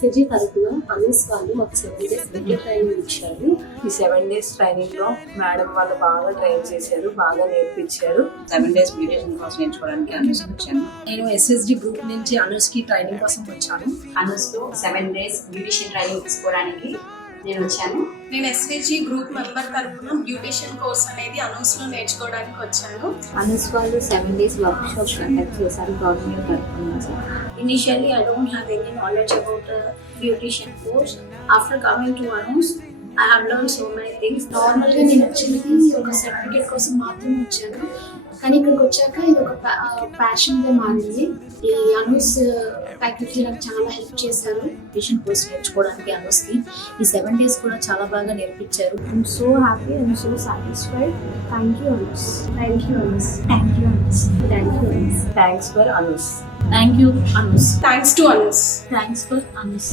SKG తరపున అనూస్ వాళ్ళు మాకు 7 days మెడికల్ ట్రైనింగ్ ఇచ్చారు. ఈ 7 days ట్రైనింగ్ లో మేడం వాళ్ళు బాగా ట్రైన్ చేశారు, బాగా నేర్పించారు. 7 days బ్యూటిషియన్ కోర్స్ నేర్చుకోవడానికి అనూస్ వచ్చాను. నేను ఎస్ఎస్డి గ్రూప్ నుంచి అనూస్ కి ట్రైనింగ్ కోసం వచ్చాను. అనూస్ లో 7 days బ్యూటిషియన్ ట్రైనింగ్ తీసుకోవడానికి నేను వచ్చాను. నేను ఎస్విజి గ్రూప్ మెంబర్ తరపున బ్యూటిషియన్ కోర్స్ అనేది అనూస్ లో నేర్చుకోవడానికి వచ్చాను. అనూస్ వాళ్ళు 7 days వర్క్ షాప్ కండక్ట్ చేశారు గవర్నమెంట్ తరఫు నుంచి. Initially, I don't have any knowledge about the beautician course. After coming to Anus, I have learned so many things. నార్మల్గా నేను వచ్చినది ఒక సర్టిఫికేట్ కోసం మాత్రమే వచ్చాను, కానీ ఇక్కడికి వచ్చాక ఇది ఒక ప్యాషన్గా మారింది. ఈ అనూస్ ఫ్యాకల్టీ నాకు చాలా హెల్ప్ చేశారు. బ్యూటిషియన్ కోర్స్ నేర్చుకోవడానికి అనూస్ కి ఈ 7 days కూడా చాలా బాగా నేర్పించారు. I'm so happy and so satisfied. Thank you, Anus. Thank you అనూస్. Thank you, Anus. Thank you అనూస్. థ్యాంక్స్ ఫర్ అనూస్. థ్యాంక్ యూ అనూస్. థ్యాంక్స్ టు అనూస్. Thanks for Anu's.